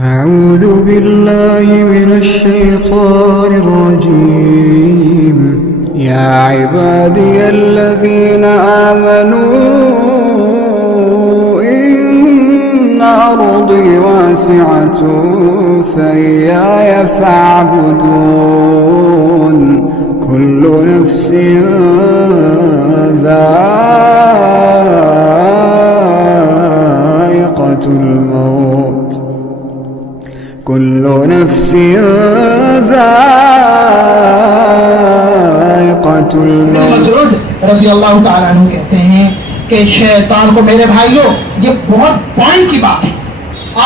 أعوذ بالله من الشيطان الرجيم. يا عبادي الذين آمنوا إن أرضي واسعة فإياي فاعبدون. كل نفس ذائقة الموت. كل نفس ذائقة الموت. مسعود رضی اللہ تعالیٰ عنہ کہتے ہیں کہ شیطان کو، میرے بھائیوں یہ بہت پوائنٹ کی بات ہے،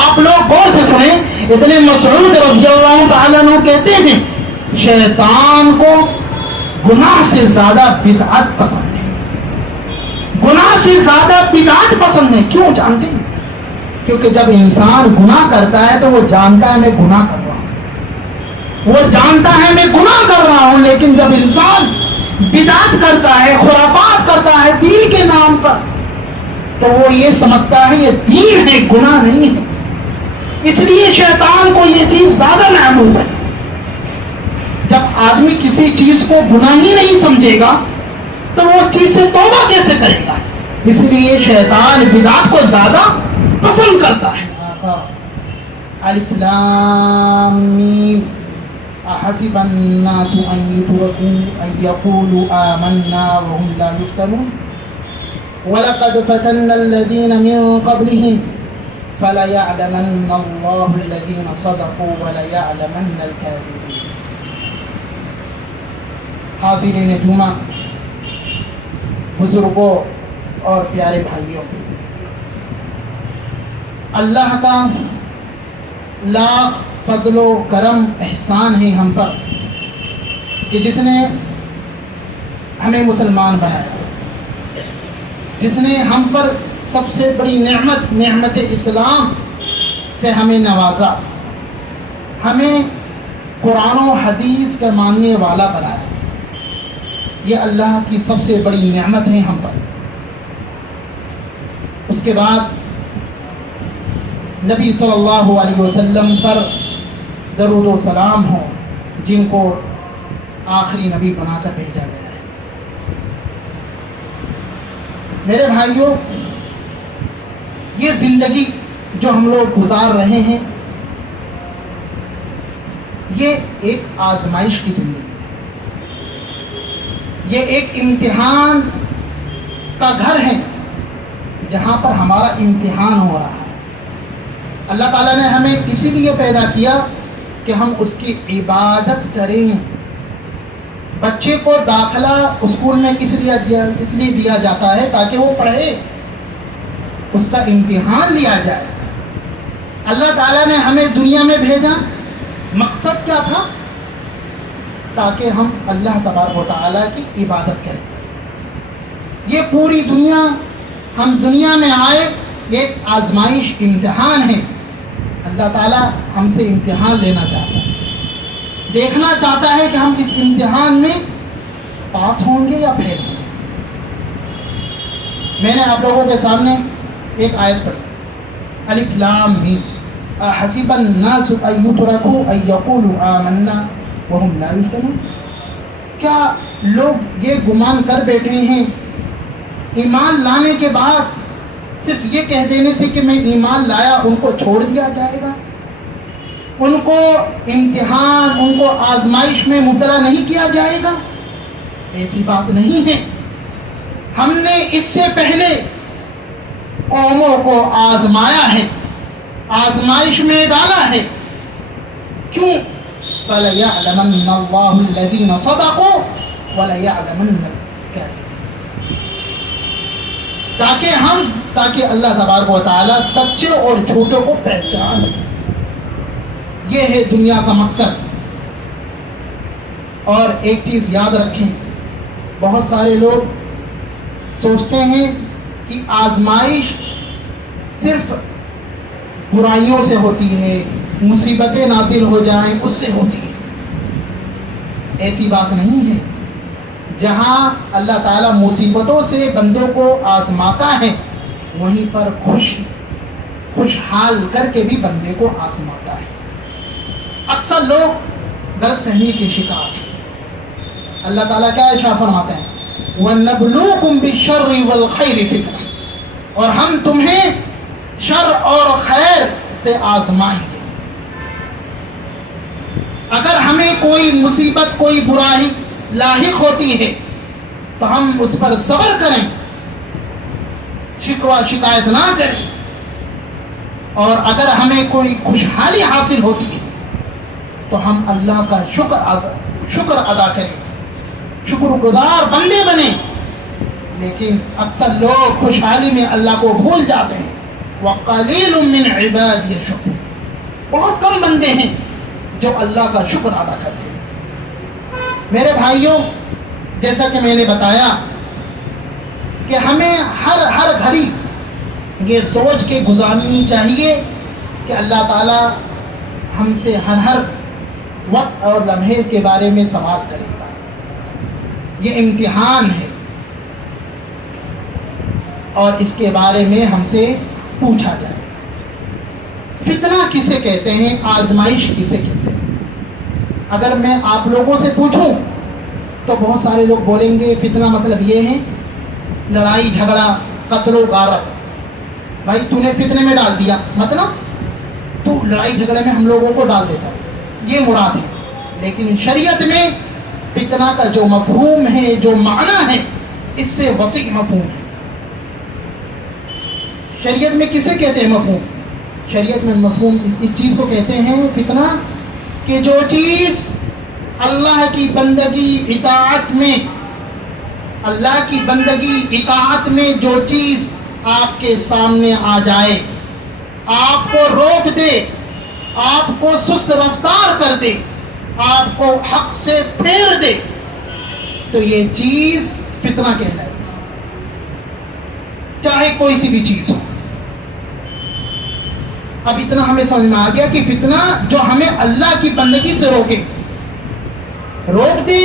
آپ لوگ غور سے سنیں. ابن مسعود رضی اللہ تعالیٰ عنہ کہتے ہیں شیطان کو گناہ سے زیادہ بدعت پسند ہے. گناہ سے زیادہ بدعت پسند ہے. کیوں جانتے ہیں؟ کیونکہ جب انسان گناہ کرتا ہے تو وہ جانتا ہے میں گناہ کر رہا ہوں، وہ جانتا ہے میں گناہ کر رہا ہوں. لیکن جب انسان بدعت کرتا ہے، خرافات کرتا ہے دین کے نام پر، تو وہ یہ سمجھتا ہے یہ دین ہے، گناہ نہیں ہے. اس لیے شیطان کو یہ چیز زیادہ معلوم ہے. جب آدمی کسی چیز کو گناہ ہی نہیں سمجھے گا تو وہ چیز سے توبہ کیسے کرے گا؟ اس لیے شیطان بدعت کو زیادہ پسند کرتا ہے. الف لام میم احسب الناس ان يتركوا ان يقولوا آمنا وهم لا يفتنون ولقد فتنا الذين من قبلهم فليعلمن الله الذين صدقوا وليعلمن الكاذبين. حاضرین جمعہ، بزرگوں اور پیارے بھائیوں، اللہ کا لاکھ فضل و کرم احسان ہے ہم پر کہ جس نے ہمیں مسلمان بنایا، جس نے ہم پر سب سے بڑی نعمت اسلام سے ہمیں نوازا، ہمیں قرآن و حدیث کا ماننے والا بنایا. یہ اللہ کی سب سے بڑی نعمت ہے ہم پر. اس کے بعد نبی صلی اللہ علیہ وسلم پر درود و سلام ہو، جن کو آخری نبی بنا کر بھیجا گیا ہے. میرے بھائیوں، یہ زندگی جو ہم لوگ گزار رہے ہیں یہ ایک آزمائش کی زندگی، یہ ایک امتحان کا گھر ہے جہاں پر ہمارا امتحان ہو رہا ہے. اللہ تعالیٰ نے ہمیں اسی لیے پیدا کیا کہ ہم اس کی عبادت کریں. بچے کو داخلہ اسکول میں اس لیے دیا جاتا ہے تاکہ وہ پڑھے، اس کا امتحان لیا جائے. اللہ تعالیٰ نے ہمیں دنیا میں بھیجا، مقصد کیا تھا؟ تاکہ ہم اللہ تبارک و تعالیٰ کی عبادت کریں. یہ پوری دنیا، ہم دنیا میں آئے ایک آزمائش، امتحان ہے. اللہ تعالیٰ ہم سے امتحان لینا چاہتا ہے، دیکھنا چاہتا ہے کہ ہم اس امتحان میں پاس ہوں گے یا فیل ہوں گے. میں نے آپ لوگوں کے سامنے ایک آیت پڑھی، الف لام میم احسب الناس ان يتركوا ان يقولوا آمنا وهم لا يفتنون. کیا لوگ یہ گمان کر بیٹھے ہیں ایمان لانے کے بعد صرف یہ کہہ دینے سے کہ میں ایمان لایا ان کو چھوڑ دیا جائے گا، ان کو امتحان، ان کو آزمائش میں مبتلا نہیں کیا جائے گا؟ ایسی بات نہیں ہے. ہم نے اس سے پہلے قوموں کو آزمایا ہے، آزمائش میں ڈالا ہے. کیوں؟ فَلَيَعْلَمَنَّ اللَّهُ الَّذِينَ صَدَقُوا وَلَيَعْلَمَنَّ الْكَاذِبِينَ. تاکہ اللہ تبارک و تعالیٰ سچے اور جھوٹوں کو پہچان. یہ ہے دنیا کا مقصد. اور ایک چیز یاد رکھیں، بہت سارے لوگ سوچتے ہیں کہ آزمائش صرف برائیوں سے ہوتی ہے، مصیبتیں نازل ہو جائیں اس سے ہوتی ہے. ایسی بات نہیں ہے. جہاں اللہ تعالیٰ مصیبتوں سے بندوں کو آزماتا ہے وہیں پر خوش خوشحال کر کے بھی بندے کو آزماتا ہے. اکثر لوگ غلط فہمی کے شکار ہیں. اللہ تعالیٰ کیا ارشاد فرماتے ہیں؟ وَنَبْلُوكُمْ بِالشَّرِّ وَالْخَيْرِ فِتْنَةً، اور ہم تمہیں شر اور خیر سے آزمائیں گے. اگر ہمیں کوئی مصیبت، کوئی برائی لاحق ہوتی ہے تو ہم اس پر صبر کریں، شکوہ شکایت نہ کریں. اور اگر ہمیں کوئی خوشحالی حاصل ہوتی ہے تو ہم اللہ کا شکر ادا کریں، شکر گزار بندے بنیں. لیکن اکثر لوگ خوشحالی میں اللہ کو بھول جاتے ہیں. وَقَلِيلٌ مِّنْ عِبَادِيَ الشَّكُورُ، بہت کم بندے ہیں جو اللہ کا شکر ادا کرتے ہیں. میرے بھائیوں، جیسا کہ میں نے بتایا کہ ہمیں ہر گھڑی یہ سوچ کے گزارنی چاہیے کہ اللہ تعالیٰ ہم سے ہر وقت اور لمحے کے بارے میں سوال کرے گا. یہ امتحان ہے اور اس کے بارے میں ہم سے پوچھا جائے. فتنہ کسے کہتے ہیں؟ آزمائش کسے کہتے ہیں؟ اگر میں آپ لوگوں سے پوچھوں تو بہت سارے لوگ بولیں گے فتنہ مطلب یہ ہے لڑائی جھگڑا، قتل و غارت. بھائی تو نے فتنے میں ڈال دیا، مطلب تو لڑائی جھگڑے میں ہم لوگوں کو ڈال دیتا ہے، یہ مراد ہے. لیکن شریعت میں فتنہ کا جو مفہوم ہے، جو معنی ہے، اس سے وسیع مفہوم ہے. شریعت میں کسے کہتے ہیں مفہوم؟ شریعت میں مفہوم اس چیز کو کہتے ہیں فتنہ کہ جو چیز اللہ کی بندگی اطاعت میں، اللہ کی بندگی اطاعت میں جو چیز آپ کے سامنے آ جائے، آپ کو روک دے، آپ کو سست رفتار کر دے، آپ کو حق سے پھیر دے، تو یہ چیز فتنہ کہلائے گی، چاہے کوئی سی بھی چیز ہو. اب اتنا ہمیں سمجھ میں آ گیا کہ فتنہ جو ہمیں اللہ کی بندگی سے روک دے،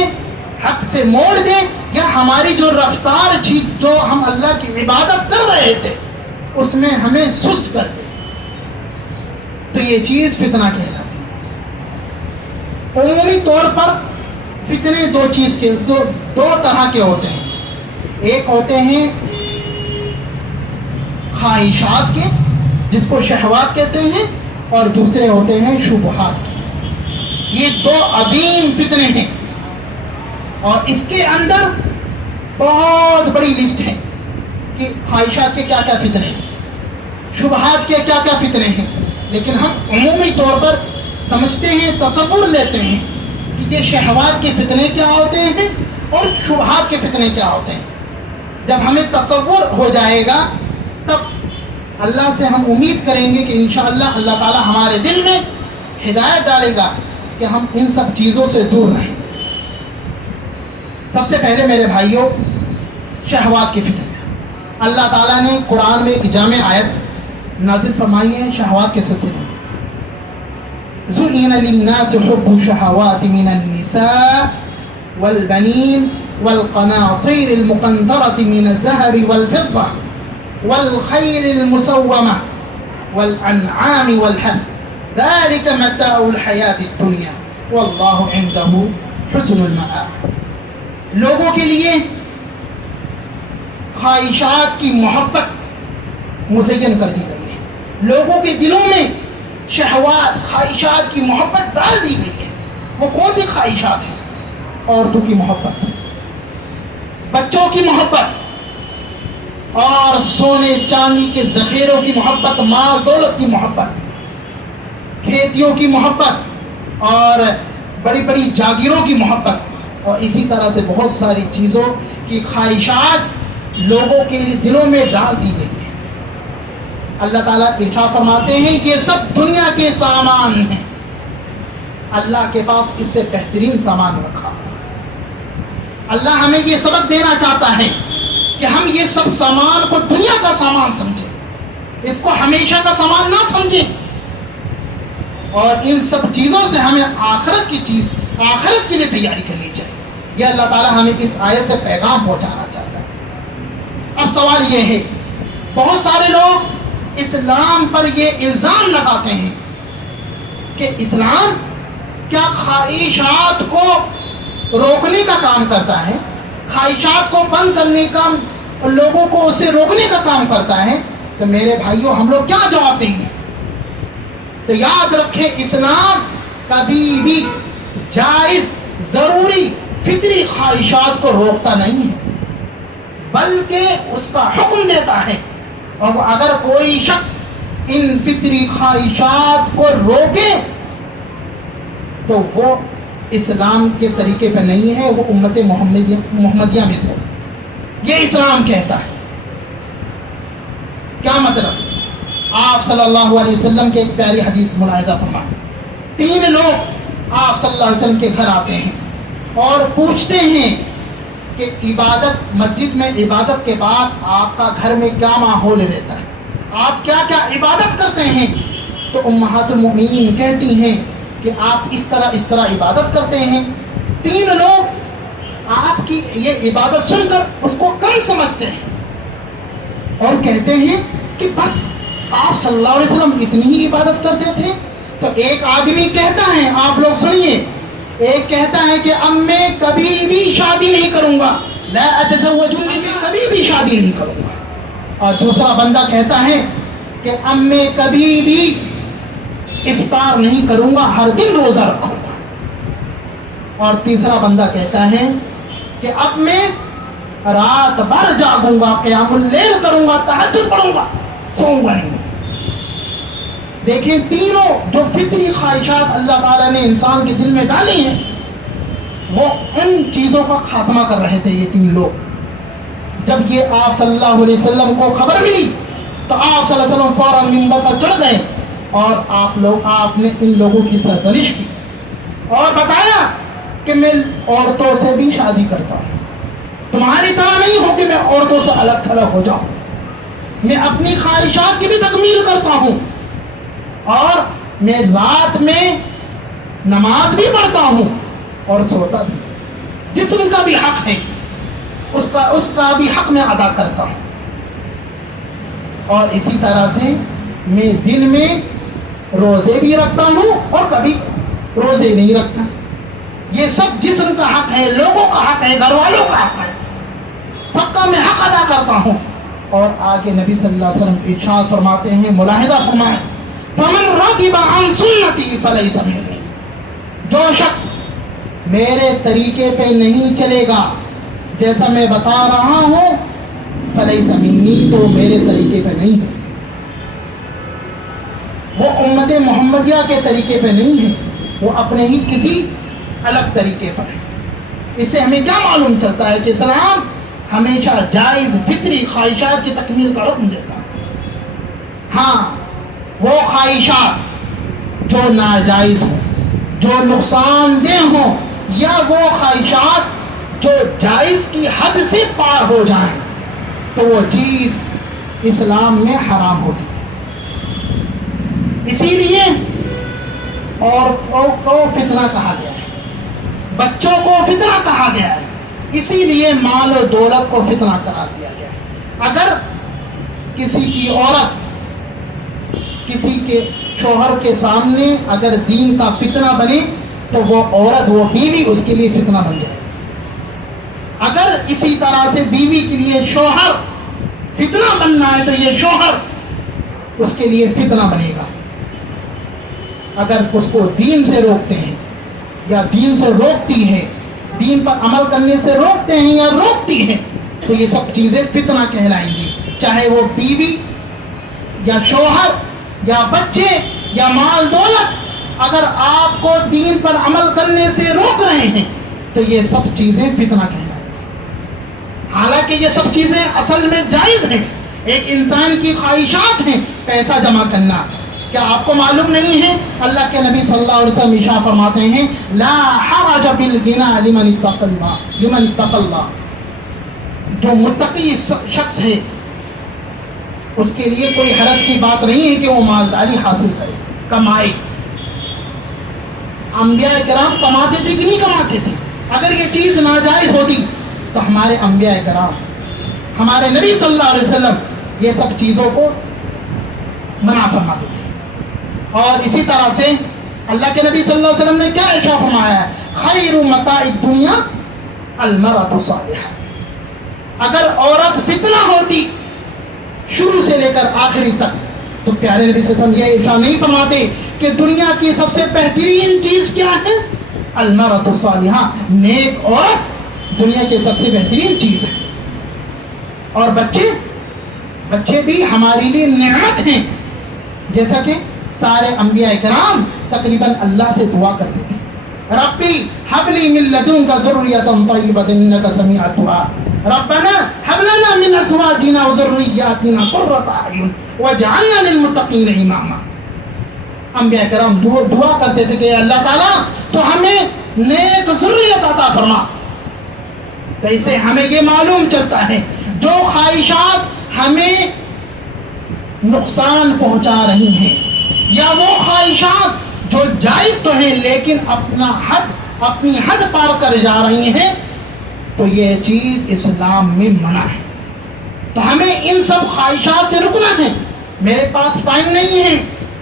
حق سے موڑ دے، یا ہماری جو رفتار تھی، جو ہم اللہ کی عبادت کر رہے تھے اس میں ہمیں سست کر دے، تو یہ چیز فتنہ کہلاتی ہے. عمومی طور پر فتنے دو طرح کے ہوتے ہیں. ایک ہوتے ہیں خواہشات کے، جس کو شہوات کہتے ہیں، اور دوسرے ہوتے ہیں شبہات کے. یہ دو عظیم فتنے ہیں اور اس کے اندر بہت بڑی لسٹ ہے کہ خواہشات کے کیا کیا فتنے ہیں، شبہات کے کیا کیا فتنے ہیں. لیکن ہم عمومی طور پر سمجھتے ہیں، تصور لیتے ہیں کہ یہ شہوات کے فتنے کیا ہوتے ہیں اور شبہات کے فتنے کیا ہوتے ہیں. جب ہمیں تصور ہو جائے گا تب اللہ سے ہم امید کریں گے کہ انشاءاللہ اللہ تعالی ہمارے دل میں ہدایت ڈالے گا کہ ہم ان سب چیزوں سے دور رہیں. سب سے پہلے میرے بھائیوں، شہوات کے فتنے. اللہ تعالیٰ نے قرآن میں ایک جامع آیت نازل فرمائی ہے شہوات کے سلسلے میں. زُيِّنَ لِلنَّاسِ حُبُّ الشَّهَوَاتِ مِنَ النِّسَاءِ وَالْبَنِينَ وَالْقَنَاطِيرِ الْمُقَنطَرَةِ مِنَ الذَّهَبِ وَالْفِضَّةِ وَالْخَيْلِ الْمُسَوَّمَةِ وَالْأَنْعَامِ وَالْحَرْثِ ذَلِكَ مَتَاعُ الْحَيَاةِ الدُّنْيَا وَاللَّهُ عِندَهُ حُسْنُ الْمَآبِ. لوگوں کے لیے خواہشات کی محبت مزین کر دی گئی ہے. لوگوں کے دلوں میں شہوات، خواہشات کی محبت ڈال دی گئی ہے. وہ کون سی خواہشات ہیں؟ عورتوں کی محبت، بچوں کی محبت، اور سونے چاندی کے ذخیروں کی محبت، مال دولت کی محبت، کھیتیوں کی محبت، اور بڑی بڑی جاگیروں کی محبت، اور اسی طرح سے بہت ساری چیزوں کی خواہشات لوگوں کے دلوں میں ڈال دی گئی ہے. اللہ تعالیٰ ارشاد فرماتے ہیں یہ سب دنیا کے سامان ہیں، اللہ کے پاس اس سے بہترین سامان رکھا. اللہ ہمیں یہ سبق دینا چاہتا ہے کہ ہم یہ سب سامان کو دنیا کا سامان سمجھیں، اس کو ہمیشہ کا سامان نہ سمجھیں، اور ان سب چیزوں سے ہمیں آخرت کے لیے تیاری کرنی چاہیے. یہ اللہ تعالیٰ ہمیں اس آیت سے پیغام پہنچانا چاہتا ہے. اب سوال یہ ہے، بہت سارے لوگ اسلام پر یہ الزام لگاتے ہیں کہ اسلام کیا خواہشات کو روکنے کا کام کرتا ہے، خواہشات کو بند کرنے کا، لوگوں کو اسے روکنے کا کام کرتا ہے؟ تو میرے بھائیوں ہم لوگ کیا جواب دیں گے؟ تو یاد رکھیں، اسلام کبھی بھی جائز، ضروری، فطری خواہشات کو روکتا نہیں ہے، بلکہ اس کا حکم دیتا ہے. اور اگر کوئی شخص ان فطری خواہشات کو روکے تو وہ اسلام کے طریقے پہ نہیں ہے، وہ امت محمدیہ میں سے. یہ اسلام کہتا ہے. کیا مطلب؟ آپ صلی اللہ علیہ وسلم کے ایک پیاری حدیث ملاحظہ فرمائیں. 3 لوگ آپ صلی اللہ علیہ وسلم کے گھر آتے ہیں اور پوچھتے ہیں کہ عبادت، مسجد میں عبادت کے بعد آپ کا گھر میں کیا ماحول رہتا ہے، آپ کیا کیا عبادت کرتے ہیں؟ تو امہات المؤمنین کہتی ہیں کہ آپ اس طرح عبادت کرتے ہیں. 3 لوگ آپ کی یہ عبادت سن کر اس کو کم سمجھتے ہیں اور کہتے ہیں کہ بس آپ صلی اللہ علیہ وسلم اتنی ہی عبادت کرتے تھے. تو ایک آدمی کہتا ہے، آپ لوگ سنیے، ایک کہتا ہے کہ اب میں کبھی بھی شادی نہیں کروں گا، لا اتزوج النساء، کبھی بھی شادی نہیں کروں گا. اور دوسرا بندہ کہتا ہے کہ اب میں کبھی بھی افطار نہیں کروں گا، ہر دن روزہ رکھوں گا. اور تیسرا بندہ کہتا ہے کہ اب میں رات بھر جاگوں گا، قیام اللیل کروں گا، تہجد پڑھوں گا، سوؤں گا نہیں. دیکھیں، تینوں جو فطری خواہشات اللہ تعالیٰ نے انسان کے دل میں ڈالی ہیں، وہ ان چیزوں کا خاتمہ کر رہے تھے. یہ 3 لوگ جب یہ آپ صلی اللہ علیہ وسلم کو خبر ملی تو آپ صلی اللہ علیہ وسلم فوراً منبر پر چڑھ گئے اور آپ نے ان لوگوں کی سرزنش کی اور بتایا کہ میں عورتوں سے بھی شادی کرتا ہوں، تمہاری طرح نہیں ہو کہ میں عورتوں سے الگ تھلگ ہو جاؤں، میں اپنی خواہشات کی بھی تکمیل کرتا ہوں اور میں رات میں نماز بھی پڑھتا ہوں اور سوتا بھی. جسم کا بھی حق ہے، اس کا بھی حق میں ادا کرتا ہوں. اور اسی طرح سے میں دن میں روزے بھی رکھتا ہوں اور کبھی روزے نہیں رکھتا. یہ سب جسم کا حق ہے، لوگوں کا حق ہے، گھر والوں کا حق ہے، سب کا میں حق ادا کرتا ہوں. اور آگے نبی صلی اللہ علیہ وسلم ارشاد فرماتے ہیں، ملاحظہ فرمائیں، فَمَنْ رَغِبَ عَنْ سُنَّتِي فَلَيْسَ مِنِّي، جو شخص میرے طریقے پہ نہیں چلے گا جیسا میں بتا رہا ہوں، فَلَيْسَ مِنِّي، تو میرے طریقے پہ نہیں ہے، وہ امت محمدیہ کے طریقے پہ نہیں ہے، وہ اپنے ہی کسی الگ طریقے پر ہے. اس سے ہمیں کیا معلوم چلتا ہے کہ اسلام ہمیشہ جائز فطری خواہشات کی تکمیل کا حکم دیتا ہے. ہاں، وہ خواہشات جو ناجائز ہوں، جو نقصان دہ ہوں، یا وہ خواہشات جو جائز کی حد سے پار ہو جائیں، تو وہ چیز اسلام میں حرام ہوتی ہے. اسی لیے عورتوں کو فتنہ کہا گیا ہے، بچوں کو فتنہ کہا گیا ہے، اسی لیے مال و دولت کو فتنہ قرار دیا گیا ہے. اگر کسی کی عورت کسی کے شوہر کے سامنے اگر دین کا فتنہ بنے تو وہ عورت، وہ بیوی اس کے لیے فتنہ بن جائے. اگر اسی طرح سے بیوی کے لیے شوہر فتنہ بننا ہے تو یہ شوہر اس کے لیے فتنہ بنے گا. اگر اس کو دین سے روکتے ہیں یا دین سے روکتی ہے، دین پر عمل کرنے سے روکتے ہیں یا روکتی ہیں، تو یہ سب چیزیں فتنہ کہلائیں گی. چاہے وہ بیوی یا شوہر یا بچے یا مال دولت، اگر آپ کو دین پر عمل کرنے سے روک رہے ہیں تو یہ سب چیزیں فتنہ کہلائیں گی. حالانکہ یہ سب چیزیں اصل میں جائز ہیں، ایک انسان کی خواہشات ہیں. پیسہ جمع کرنا، کیا آپ کو معلوم نہیں ہے اللہ کے نبی صلی اللہ علیہ وسلم ارشاد فرماتے ہیں، لا حرج بالغنى لمن اتقى اللہ، جو متقی شخص ہے اس کے لیے کوئی حرج کی بات نہیں ہے کہ وہ مالداری حاصل کرے، کمائے. انبیاء کرام کماتے تھے کہ نہیں کماتے تھے؟ اگر یہ چیز ناجائز ہوتی تو ہمارے انبیاء کرام، ہمارے نبی صلی اللہ علیہ وسلم یہ سب چیزوں کو منع فرماتے تھے. اور اسی طرح سے اللہ کے نبی صلی اللہ علیہ وسلم نے کیا ارشاد فرمایا ہے؟ خیر متاع الدنیا المرأة الصالحہ. اگر عورت فتنہ ہوتی شروع سے لے کر آخری تک تو پیارے نبی صلی اللہ علیہ وسلم یہ ارشاد نہیں فرماتے کہ دنیا کی سب سے بہترین چیز کیا ہے؟ المرأة الصالحہ، نیک عورت دنیا کی سب سے بہترین چیز ہے. اور بچے بھی ہمارے لیے نعمت ہیں، جیسا کہ سارے انبیاء کرام تقریباً اللہ سے دعا کرتے تھے، ربی ہب لی من لدنک ذریۃ طیبۃ انک سمیع الدعاء، ربنا ہب لنا من ازواجنا وذریاتنا قرۃ اعین واجعلنا للمتقین اماما. انبیاء کرام دعا کرتے تھے کہ اللہ تعالیٰ تو ہمیں نیک ذریت عطا فرما. تو اس سے ہمیں یہ معلوم چلتا ہے جو خواہشات ہمیں نقصان پہنچا رہی ہیں یا وہ خواہشات جو جائز تو ہیں لیکن اپنی حد پار کر جا رہی ہیں، تو یہ چیز اسلام میں منع ہے. تو ہمیں ان سب خواہشات سے رکنا ہے. میرے پاس ٹائم نہیں ہے،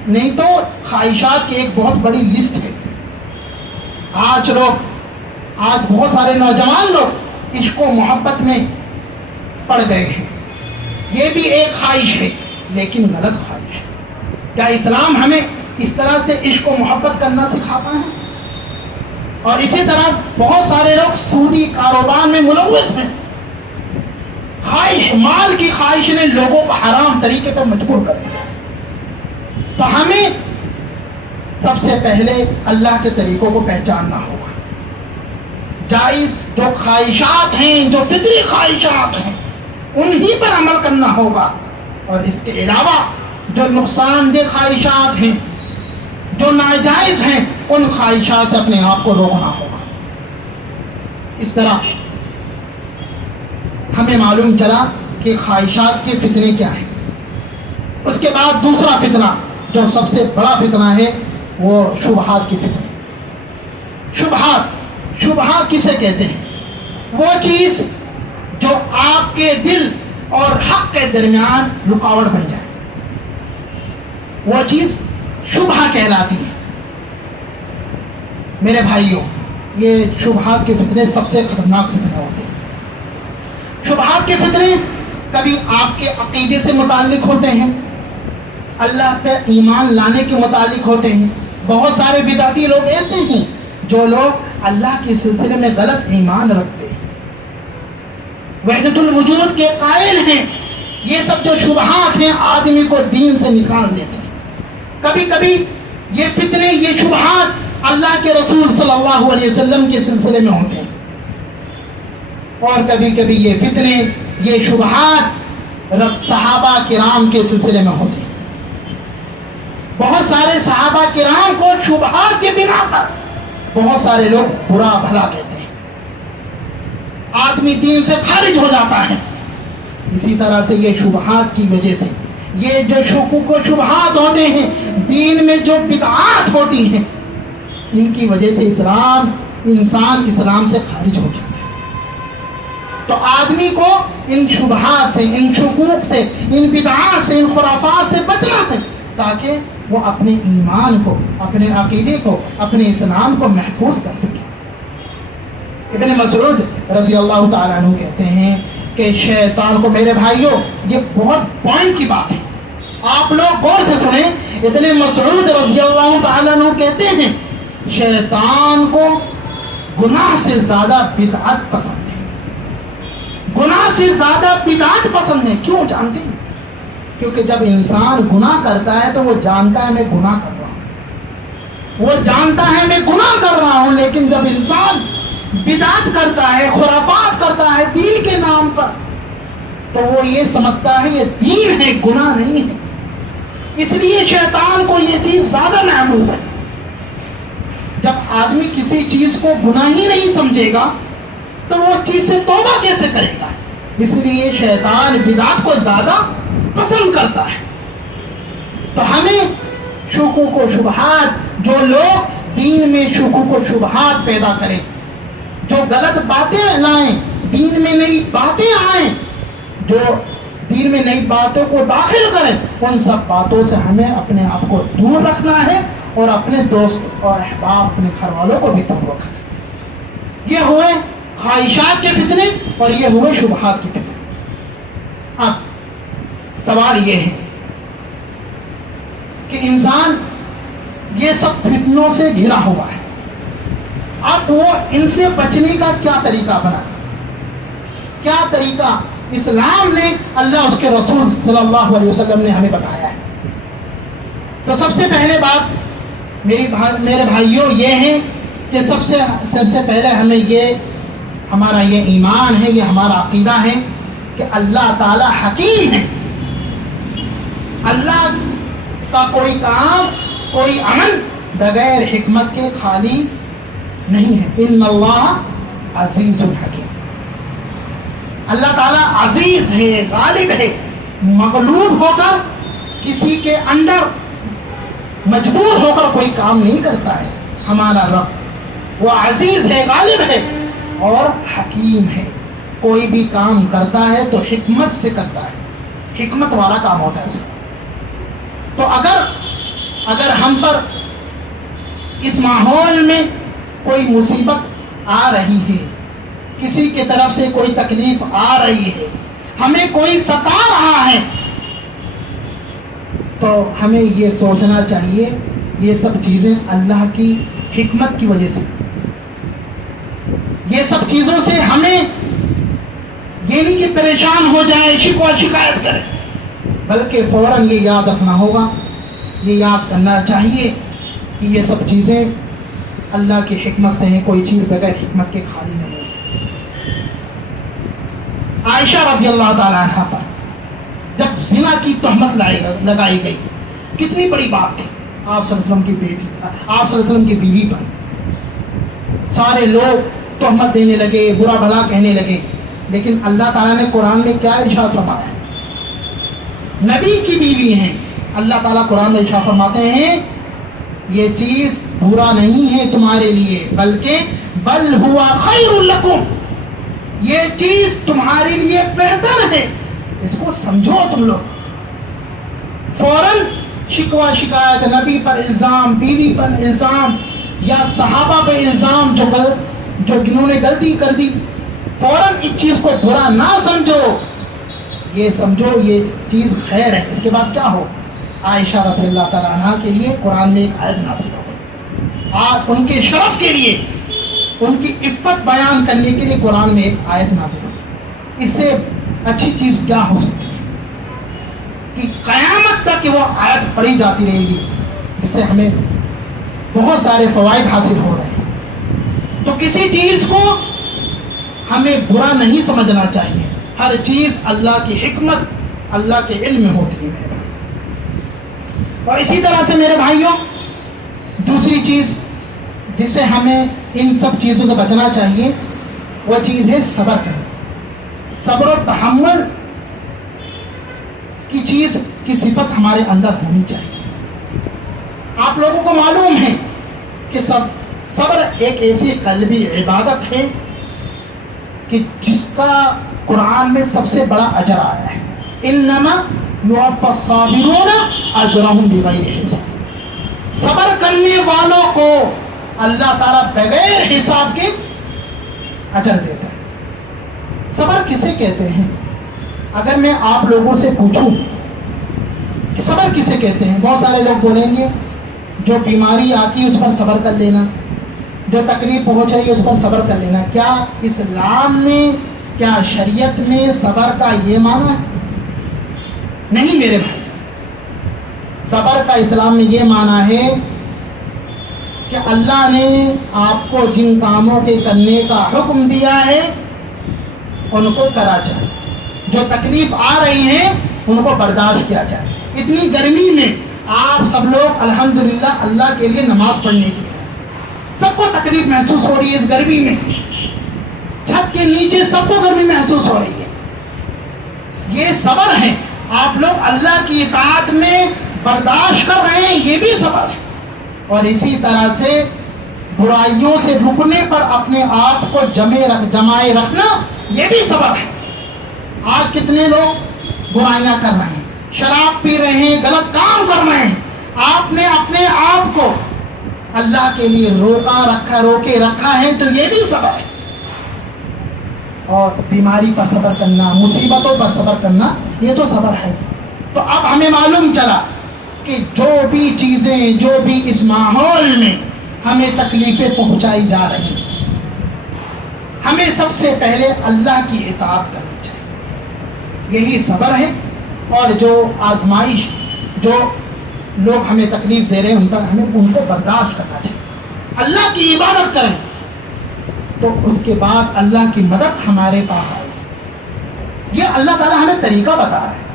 نہیں تو خواہشات کی ایک بہت بڑی لسٹ ہے. آج بہت سارے نوجوان لوگ عشق و محبت میں پڑ گئے ہیں. یہ بھی ایک خواہش ہے لیکن غلط خواہش ہے. کیا اسلام ہمیں اس طرح سے عشق و محبت کرنا سکھاتا ہے؟ اور اسی طرح بہت سارے لوگ سودی کاروبار میں ملوث ہیں. مال کی خواہش نے لوگوں کو حرام طریقے پر مجبور کر دیا. تو ہمیں سب سے پہلے اللہ کے طریقوں کو پہچاننا ہوگا. جائز جو خواہشات ہیں، جو فطری خواہشات ہیں، انہی پر عمل کرنا ہوگا. اور اس کے علاوہ جو نقصان دہ خواہشات ہیں، جو ناجائز ہیں، ان خواہشات سے اپنے آپ کو روکنا ہوگا. اس طرح ہمیں معلوم چلا کہ خواہشات کے فتنے کیا ہیں. اس کے بعد دوسرا فتنہ جو سب سے بڑا فتنہ ہے وہ شبہات کی فتنہ. شبہات کسے کہتے ہیں؟ وہ چیز جو آپ کے دل اور حق کے درمیان رکاوٹ بن جائے، وہ چیز شبہ کہلاتی ہے. میرے بھائیوں، یہ شبہات کے فتنے سب سے خطرناک فتنے ہوتے ہیں. شبہات کے فتنے کبھی آپ کے عقیدے سے متعلق ہوتے ہیں، اللہ پہ ایمان لانے کے متعلق ہوتے ہیں. بہت سارے بدعتی لوگ ایسے ہیں جو لوگ اللہ کے سلسلے میں غلط ایمان رکھتے ہیں، وحدت الوجود کے قائل ہیں. یہ سب جو شبہات ہیں آدمی کو دین سے نکال دیتے ہیں. کبھی کبھی یہ فتنے، یہ شبہات اللہ کے رسول صلی اللہ علیہ وسلم کے سلسلے میں ہوتے ہیں، اور کبھی کبھی یہ فتنے، یہ شبہات صحابہ کرام کے سلسلے میں ہوتے ہیں. بہت سارے صحابہ کرام کو شبہات کے بنا پر بہت سارے لوگ برا بھلا کہتے ہیں. آدمی دین سے خارج ہو جاتا ہے. اسی طرح سے یہ شبہات کی وجہ سے، یہ جو شکوک و شبہات ہوتے ہیں، دین میں جو بدعات ہوتی ہیں، ان کی وجہ سے انسان اسلام سے خارج ہو جاتا ہے. تو آدمی کو ان شبہات سے، ان شکوک سے، ان بدعات سے، ان خرافات سے بچنا ہے تاکہ وہ اپنے ایمان کو، اپنے عقیدے کو، اپنے اسلام کو محفوظ کر سکے. ابن مسعود رضی اللہ تعالیٰ عنہ کہتے ہیں کہ شیطان کو، میرے بھائیوں یہ بہت پوائنٹ کی بات ہے، آپ لوگ غور سے سنیں. ابن مسعود رضی اللہ تعالیٰ عنہ کہتے ہیں شیطان کو گناہ سے زیادہ بدعت پسند ہے. گناہ سے زیادہ بدعت پسند ہے. کیوں جانتے ہیں؟ کیونکہ جب انسان گناہ کرتا ہے تو وہ جانتا ہے میں گناہ کر رہا ہوں، وہ جانتا ہے میں گناہ کر رہا ہوں. لیکن جب انسان بدعت کرتا ہے، خرافات کرتا ہے دین کے نام پر، تو وہ یہ سمجھتا ہے یہ دین ہے، گناہ نہیں ہے. اس لیے شیطان کو یہ چیز زیادہ محبوب ہے. جب آدمی کسی چیز کو گناہ ہی نہیں سمجھے گا تو وہ چیز سے توبہ کیسے کرے گا؟ اس لیے شیطان بدعت کو زیادہ پسند کرتا ہے. تو ہمیں شکوک و شبہات، جو لوگ دین میں شکوک و شبہات پیدا کریں، جو غلط باتیں لائیں، دین میں نئی باتیں آئیں، جو دین میں نئی باتوں کو داخل کریں، ان سب باتوں سے ہمیں اپنے آپ کو دور رکھنا ہے اور اپنے دوست اور احباب، اپنے گھر والوں کو بھی دور رکھنا ہے۔ یہ ہوئے خواہشات کے فتنے اور یہ ہوئے شبہات کے فتنے۔ اب سوال یہ ہے کہ انسان یہ سب فتنوں سے گھرا ہوا ہے، اب وہ ان سے بچنے کا کیا طریقہ بنا، کیا طریقہ اسلام نے، اللہ اس کے رسول صلی اللہ علیہ وسلم نے ہمیں بتایا ہے؟ تو سب سے پہلے بات میرے بھائیوں یہ ہے کہ سب سے پہلے ہمیں یہ، ہمارا یہ ایمان ہے، یہ ہمارا عقیدہ ہے کہ اللہ تعالی حکیم ہے۔ اللہ کا کوئی کام، کوئی عمل بغیر حکمت کے خالی نہیں ہے۔ ان اللہ عزیز الحکیم، اللہ تعالیٰ عزیز ہے، غالب ہے، مغلوب ہو کر کسی کے اندر مجبور ہو کر کوئی کام نہیں کرتا ہے۔ ہمارا رب وہ عزیز ہے، غالب ہے اور حکیم ہے، کوئی بھی کام کرتا ہے تو حکمت سے کرتا ہے، حکمت والا کام ہوتا ہے اس کا۔ تو اگر ہم پر اس ماحول میں کوئی مصیبت آ رہی ہے، کسی کی طرف سے کوئی تکلیف آ رہی ہے، ہمیں کوئی ستا رہا ہے، تو ہمیں یہ سوچنا چاہیے یہ سب چیزیں اللہ کی حکمت کی وجہ سے، یہ سب چیزوں سے ہمیں یہ نہیں کہ پریشان ہو جائے، شکوہ شکایت کرے، بلکہ فوراً یہ یاد رکھنا ہوگا، یہ یاد کرنا چاہیے کہ یہ سب چیزیں اللہ کی حکمت سے ہیں، کوئی چیز بغیر حکمت کے خالی نہیں ہے۔ عائشہ رضی اللہ تعالیٰ عنہ پر جب زنا کی تہمت لگائی گئی، کتنی بڑی بات تھی، آپ صلی اللہ علیہ وسلم کی بیٹی، آپ صلی اللہ علیہ وسلم کی بیوی پر سارے لوگ تہمت دینے لگے، برا بھلا کہنے لگے، لیکن اللہ تعالیٰ نے قرآن میں کیا ارشاد فرمایا؟ نبی کی بیوی ہیں، اللہ تعالیٰ قرآن میں ارشاد فرماتے ہیں یہ چیز برا نہیں ہے تمہارے لیے، بلکہ بل ہوا خیر لکم، یہ چیز تمہارے لیے بہتر ہے، اس کو سمجھو تم لوگ۔ فوراً شکوہ شکایت، نبی پر الزام، بیوی پر الزام، یا صحابہ پر الزام جو جنہوں نے غلطی کر دی، فوراً اس چیز کو برا نہ سمجھو، یہ سمجھو یہ چیز خیر ہے۔ اس کے بعد کیا ہو؟ عائشہ رضی اللہ تعالیٰ عنہ کے لیے قرآن میں ایک آیت نازل ہو گئی، آج ان کے شرف کے لیے، ان کی عفت بیان کرنے کے لیے قرآن میں ایک آیت نازل ہو گئی۔ اس سے اچھی چیز کیا ہو سکتی ہے کہ قیامت تک وہ آیت پڑھی جاتی رہے گی، جس سے ہمیں بہت سارے فوائد حاصل ہو رہے ہیں۔ تو کسی چیز کو ہمیں برا نہیں سمجھنا چاہیے، ہر چیز اللہ کی حکمت، اللہ کے علم میں ہوتی ہے۔ اور اسی طرح سے میرے بھائیوں، دوسری چیز جس سے ہمیں ان سب چیزوں سے بچنا چاہیے وہ چیز ہے صبر کرنا، صبر و تحمل کی چیز کی صفت ہمارے اندر ہونی چاہیے۔ آپ لوگوں کو معلوم ہے کہ صبر ایک ایسی قلبی عبادت ہے کہ جس کا قرآن میں سب سے بڑا اجر آیا ہے، انما یوفی الصابرون اجرهم بغیر حساب۔ صبر کرنے والوں کو اللہ تعالیٰ بغیر حساب کے اجر دیتا ہے۔ صبر کسے کہتے ہیں؟ اگر میں آپ لوگوں سے پوچھوں صبر کسے کہتے ہیں، بہت سارے لوگ بولیں گے جو بیماری آتی ہے اس پر صبر کر لینا، جو تکلیف پہنچ رہی ہے اس پر صبر کر لینا۔ کیا اسلام میں، کیا شریعت میں صبر کا یہ معنی ہے؟ نہیں میرے بھائی، صبر کا اسلام میں یہ معنی ہے کہ اللہ نے آپ کو جن کاموں کے کرنے کا حکم دیا ہے ان کو کرا جائے، جو تکلیف آ رہی ہے ان کو برداشت کیا جائے۔ اتنی گرمی میں آپ سب لوگ الحمدللہ اللہ کے لیے نماز پڑھنے کے لیے، سب کو تکلیف محسوس ہو رہی ہے اس گرمی میں، چھت کے نیچے سب کو گرمی محسوس ہو رہی ہے، یہ صبر ہے۔ آپ لوگ اللہ کی اطاعت میں برداشت کر رہے ہیں، یہ بھی صبر ہے۔ اور اسی طرح سے برائیوں سے رکنے پر اپنے آپ کو جمائے رکھنا، یہ بھی صبر ہے۔ آج کتنے لوگ برائیاں کر رہے ہیں, شراب پی رہے ہیں, غلط کام کر رہے ہیں, آپ نے اپنے آپ کو اللہ کے لیے روکے رکھا ہے, تو یہ بھی صبر ہے. اور بیماری پر صبر کرنا, مصیبتوں پر صبر کرنا, یہ تو صبر ہے. تو اب ہمیں معلوم چلا کہ جو بھی چیزیں, جو بھی اس ماحول میں ہمیں تکلیفیں پہنچائی جا رہی ہیں, ہمیں سب سے پہلے اللہ کی اطاعت کرنی چاہیے. یہی صبر ہے. اور جو آزمائش, جو لوگ ہمیں تکلیف دے رہے ہیں, ہمیں ان کو برداشت کرنا چاہیے. اللہ کی عبادت کریں تو اس کے بعد اللہ کی مدد ہمارے پاس آئے گی. یہ اللہ تعالیٰ ہمیں طریقہ بتا رہا ہے.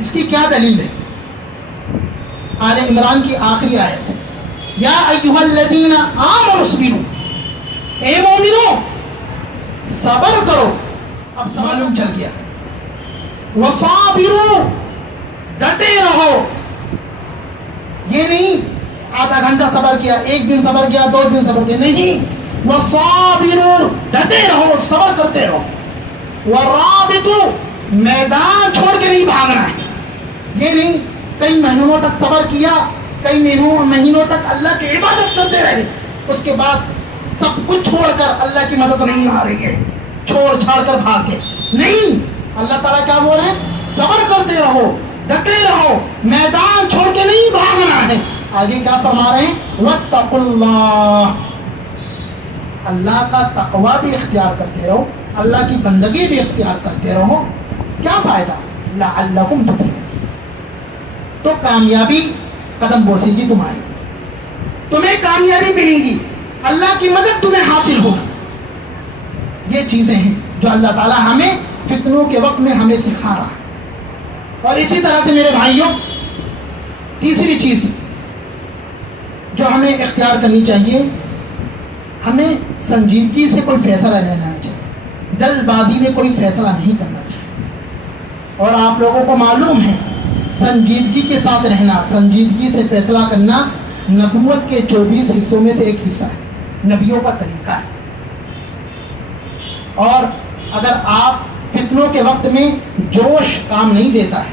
اس کی کیا دلیل ہے؟ آل عمران کی آخری آیت ہے, یا ایھا الذین آمنوا اصبروا, اے مومنو صبر کرو. اب معلوم چل گیا. وصابروا, ڈٹے رہو. یہ نہیں آدھا گھنٹہ صبر کیا, ایک دن صبر کیا, 2 دن صبر کیا, نہیں. وصابروا, ڈٹے رہو, صبر کرتے رہو. ورابطوا, میدان چھوڑ کے نہیں بھاگنا ہے. یہ نہیں کئی مہینوں تک صبر کیا, کئی مہینوں تک اللہ کی عبادت کرتے رہے, اس کے بعد سب کچھ چھوڑ کر اللہ کی مدد نہیں آ رہی ہے, چھوڑ چھاڑ کر بھاگ کے. نہیں, اللہ تعالیٰ کیا بول رہے ہیں؟ صبر کرتے رہو, ڈٹے رہو, میدان چھوڑ کے نہیں بھاگنا ہے. آگے کیا فرما رہے ہیں؟ واتقوا اللہ, اللہ کا تقوی بھی اختیار کرتے رہو, اللہ کی بندگی بھی اختیار کرتے رہو. کیا فائدہ؟ لعلکم تفلحون, تو کامیابی قدم بوسے گی تمہاری, تمہیں کامیابی ملے گی, اللہ کی مدد تمہیں حاصل ہوگی. یہ چیزیں ہیں جو اللہ تعالیٰ ہمیں فتنوں کے وقت میں ہمیں سکھا رہا ہے. اور اسی طرح سے میرے بھائیوں, تیسری چیز جو ہمیں اختیار کرنی چاہیے, ہمیں سنجیدگی سے کوئی فیصلہ لینا چاہیے, جلد بازی میں کوئی فیصلہ نہیں کرنا چاہیے. اور آپ لوگوں کو معلوم ہے سنجیدگی کے ساتھ رہنا, سنجیدگی سے فیصلہ کرنا نبوت کے 24 حصوں میں سے ایک حصہ ہے, نبیوں کا طریقہ ہے. اور اگر آپ فتنوں کے وقت میں جوش کام نہیں دیتا ہے,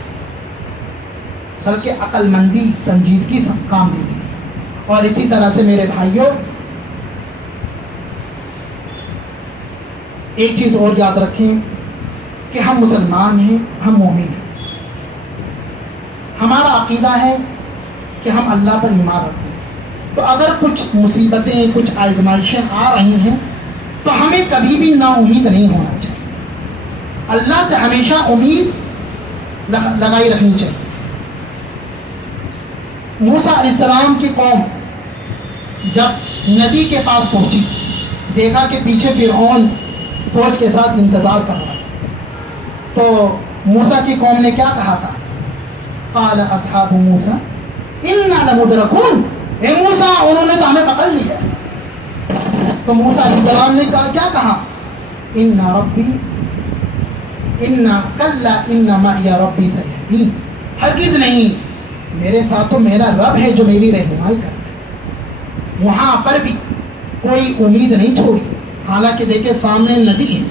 بلکہ عقل مندی, سنجیدگی سب کام دیتی ہے. اور اسی طرح سے میرے بھائیوں, ایک چیز اور یاد رکھیں کہ ہم مسلمان ہیں, ہم مومن ہیں. ہمارا عقیدہ ہے کہ ہم اللہ پر ایمان رکھتے ہیں. تو اگر کچھ مصیبتیں, کچھ آزمائشیں آ رہی ہیں, تو ہمیں کبھی بھی نا امید نہیں ہونا چاہیے. اللہ سے ہمیشہ امید لگائی رکھنی چاہیے. موسیٰ علیہ السلام کی قوم جب ندی کے پاس پہنچی, دیکھا کہ پیچھے فرعون فوج کے ساتھ انتظار کر رہا ہے, تو موسیٰ کی قوم نے کیا کہا تھا؟ قال اصحاب موسیٰ انا لمدرکون, اے موسیٰ انہوں نے تو ہمیں پکڑ لیا. تو موسیٰ علیہ السلام نے کیا کہا؟ انا ربی انا کلا ان معی ربی سیہدین, ہرگز نہیں, میرے ساتھ تو میرا رب ہے جو میری رہنمائی کر رہا ہے. وہاں پر بھی کوئی امید نہیں چھوڑی. حالانکہ دیکھیں سامنے ندی ہے,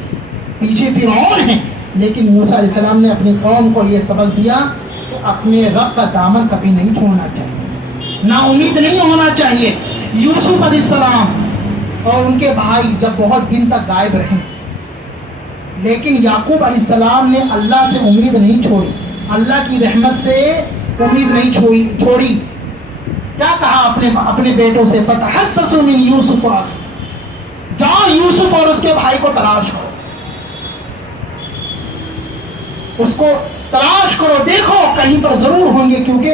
پیچھے فرعون ہے, لیکن موسیٰ علیہ السلام نے اپنی قوم کو یہ سبق دیا کہ اپنے رب کا دامن کبھی نہیں چھوڑنا چاہیے, نا امید نہیں ہونا چاہیے. یوسف علیہ السلام اور ان کے بھائی جب بہت دن تک غائب رہے, لیکن یعقوب علیہ السلام نے اللہ سے امید نہیں چھوڑی, اللہ کی رحمت سے امید نہیں چھوڑی. کیا کہا اپنے بیٹوں سے؟ فتحسسوا من یوسف, جاؤ یوسف اور اس کے بھائی کو تلاش کرو, اس کو تلاش کرو, دیکھو کہیں پر ضرور ہوں گے. کیونکہ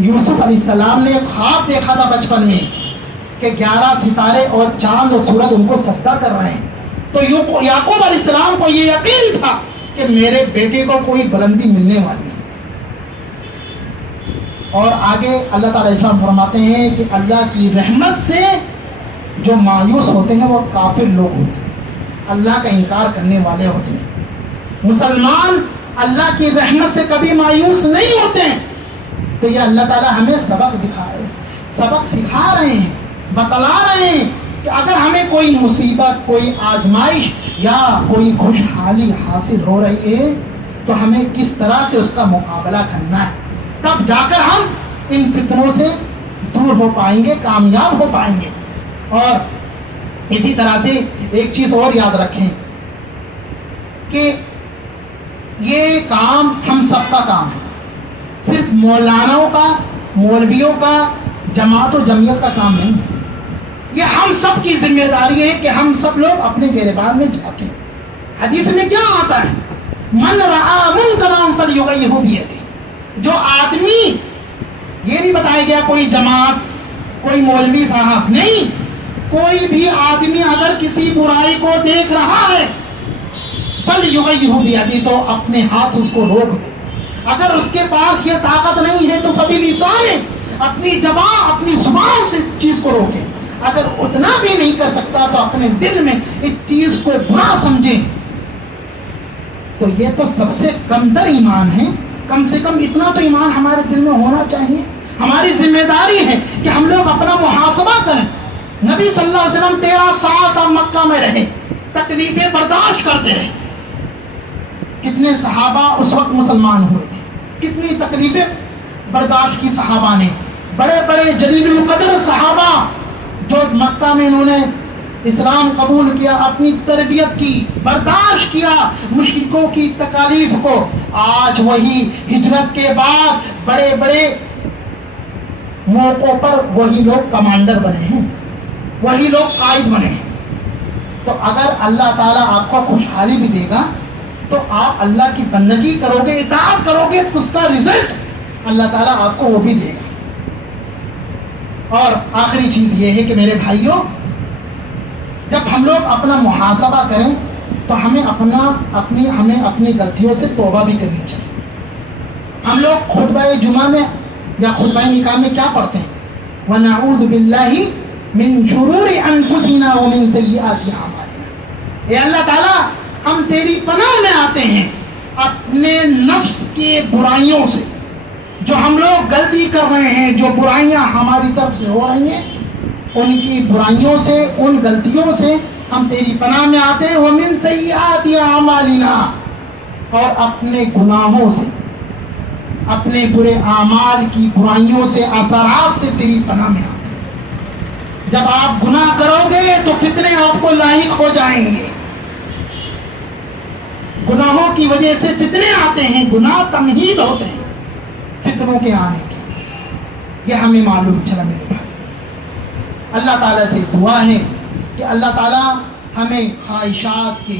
یوسف علیہ السلام نے خواب دیکھا تھا بچپن میں کہ 11 ستارے اور چاند اور سورج ان کو سجدہ کر رہے ہیں. تو یعقوب علیہ السلام کو یہ یقین تھا کہ میرے بیٹے کو کوئی بلندی ملنے والی ہے. اور آگے اللہ تعالیٰ ارشاد فرماتے ہیں کہ اللہ کی رحمت سے جو مایوس ہوتے ہیں وہ کافر لوگ ہوتے ہیں, اللہ کا انکار کرنے والے ہوتے ہیں. مسلمان اللہ کی رحمت سے کبھی مایوس نہیں ہوتے ہیں. تو یہ اللہ تعالیٰ ہمیں سبق سکھا رہے ہیں, بتلا رہے ہیں کہ اگر ہمیں کوئی مصیبت, کوئی آزمائش یا کوئی خوشحالی حاصل ہو رہی ہے, تو ہمیں کس طرح سے اس کا مقابلہ کرنا ہے، تب جا کر ہم ان فتنوں سے دور ہو پائیں گے، کامیاب ہو پائیں گے۔ اور اسی طرح سے ایک چیز اور یاد رکھیں کہ یہ کام ہم سب کا کام ہے، صرف مولانوں کا، مولویوں کا، جماعت و جمعیت کا کام نہیں، یہ ہم سب کی ذمہ داری ہے کہ ہم سب لوگ اپنے گریبان میں جھانکیں۔ حدیث میں کیا آتا ہے؟ من رعا منکرا فلیغیرہ بیدہ، جو آدمی، یہ نہیں بتایا گیا کوئی جماعت، کوئی مولوی صاحب، نہیں، کوئی بھی آدمی اگر کسی برائی کو دیکھ رہا ہے فلیغیرہ بیدہ، تو اپنے ہاتھ اس کو روک دے۔ اگر اس کے پاس یہ طاقت نہیں ہے تو فبلسانہ، اپنی زبان سے اس چیز کو روکے۔ اگر اتنا بھی نہیں کر سکتا تو اپنے دل میں اس چیز کو برا سمجھیں۔ تو یہ تو سب سے کم تر ایمان ہے، کم سے کم اتنا تو ایمان ہمارے دل میں ہونا چاہیے۔ ہماری ذمہ داری ہے کہ ہم لوگ اپنا محاسبہ کریں۔ نبی صلی اللہ علیہ وسلم 13 سال تک مکہ میں رہے، تکلیفیں برداشت کرتے رہے۔ کتنے صحابہ اس وقت مسلمان ہوئے تھے، کتنی تکلیفیں برداشت کی صحابہ نے، بڑے بڑے جلیل القدر صحابہ جو مکہ میں انہوں نے اسلام قبول کیا، اپنی تربیت کی، برداشت کیا مشرکوں کی تکالیف کو۔ آج وہی ہجرت کے بعد بڑے بڑے موقعوں پر وہی لوگ کمانڈر بنے ہیں، وہی لوگ قائد بنے ہیں۔ تو اگر اللہ تعالیٰ آپ کو خوشحالی بھی دے گا تو آپ اللہ کی بندگی کرو گے، اطاعت کرو گے، تو اس کا رزلٹ اللہ تعالیٰ آپ کو وہ بھی دے گا۔ اور آخری چیز یہ ہے کہ میرے بھائیوں، جب ہم لوگ اپنا محاسبہ کریں تو ہمیں اپنی غلطیوں سے توبہ بھی کرنی چاہیے۔ ہم لوگ خطبہ جمعہ میں یا خطبہ نکاح میں کیا پڑھتے ہیں؟ وَنَعُوذُ بِاللَّهِ مِن شُرُورِ أَنفُسِنَا وَمِن سَيِّئَاتِ أَعْمَالِنَا، اے اللہ تعالیٰ ہم تیری پناہ میں آتے ہیں اپنے نفس کے برائیوں سے۔ جو ہم لوگ غلطی کر رہے ہیں، جو برائیاں ہماری طرف سے ہو رہی ہیں، ان کی برائیوں سے، ان غلطیوں سے ہم تیری پناہ میں آتے ہیں۔ وَمِن سَيِّئَاتِ أَعْمَالِنَا، اور اپنے گناہوں سے، اپنے برے اعمال کی برائیوں سے، اثرات سے تیری پناہ میں آتے ہیں۔ جب آپ گناہ کرو گے تو فتنے آپ کو لاحق ہو جائیں گے۔ گناہوں کی وجہ سے فتنے آتے ہیں، گناہ تمہید ہوتے ہیں فتنوں کے آنے کے، یہ ہمیں معلوم چلا میرے بھائی۔ اللہ تعالیٰ سے دعا ہے کہ اللہ تعالیٰ ہمیں خواہشات کے